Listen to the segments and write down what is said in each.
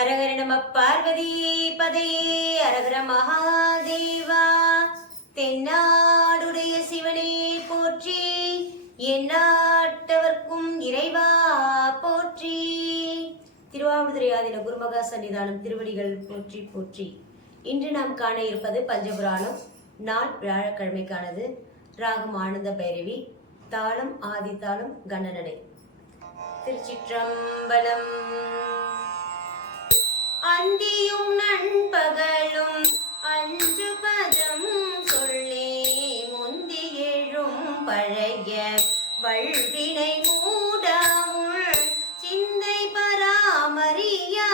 அரகர நம பார்வதி பதையே அரகர மகாதேவா தென்னாடுடைய சிவனே போற்றி எந்நாட்டவர்க்கும் இறைவா போற்றி. திருவாவூதுரை ஆதின குருமகா சன்னிதானம் திருவடிகள் போற்றி போற்றி. இன்று நாம் காண இருப்பது பஞ்சபுராணம். நாள் வியாழக்கிழமைக்கானது. ராகம் ஆனந்த பைரவி தாளம் ஆதி தாளம் கணநடை திருச்சிற்றம்பலம் அந்தியும் நண்பகலும் அஞ்சு பதம் சொல்லே முந்தி எழும் பழைய வழ்வினை மூடாமுள் சிந்தை பராமரியா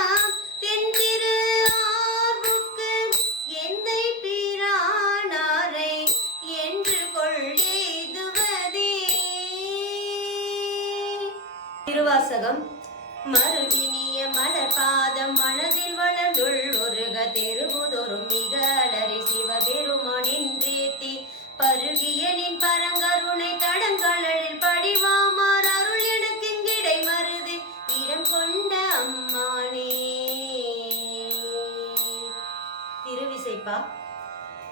தென்திரு ஆர்வுக்கு எந்தை பிரானாரை என்று கொள்ளேதுவதே திருவாசகம் மறுவினிய மலர் பாதம் மனதில் வளர்ந்துள் ஒருக தெருபுதொரும் மிக சிவபெருமானின் ரீத்தி பருகிய நின் பரங்கருணை தடங்களில் படிவாமார் அருள் எனக்கு கிடை மருது இடம் கொண்ட அம்மானே. திருவிசைப்பா.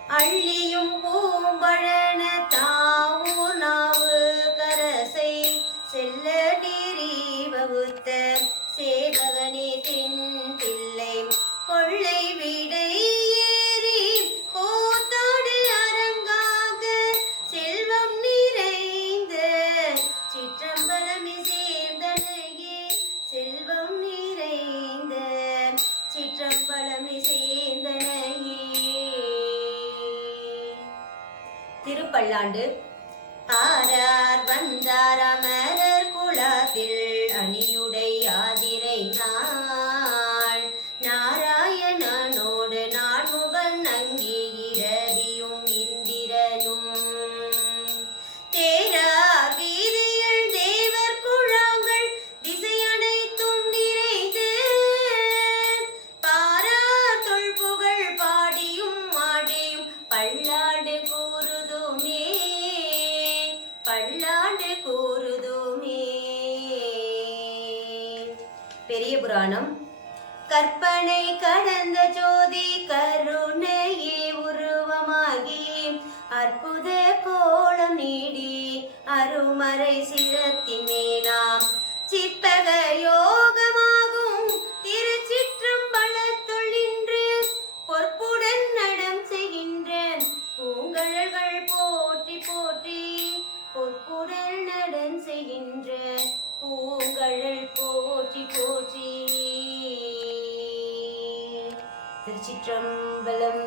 அள்ளியும் போ திருப்பல்லாண்டு ஆரார் வந்தார் அமரர். பெரிய புராணம். கற்பனை கடந்த ஜோதி கருணையே உருவமாகி அற்புத கோலம் நீடி அருமறை சிரத்தின் மேலாம் சிற்பக யோகமாகும். திருச்சிற்றம்பலத்துள் நின்று பொற்புடன் நடம் செய்கின்ற பூங்கழல்கள் போற்றி போற்றி பொற்புடன் நடன் செய்கின்ற பூங்கழல் போற்றி போற்றி. திருச்சிற்றம்பலம்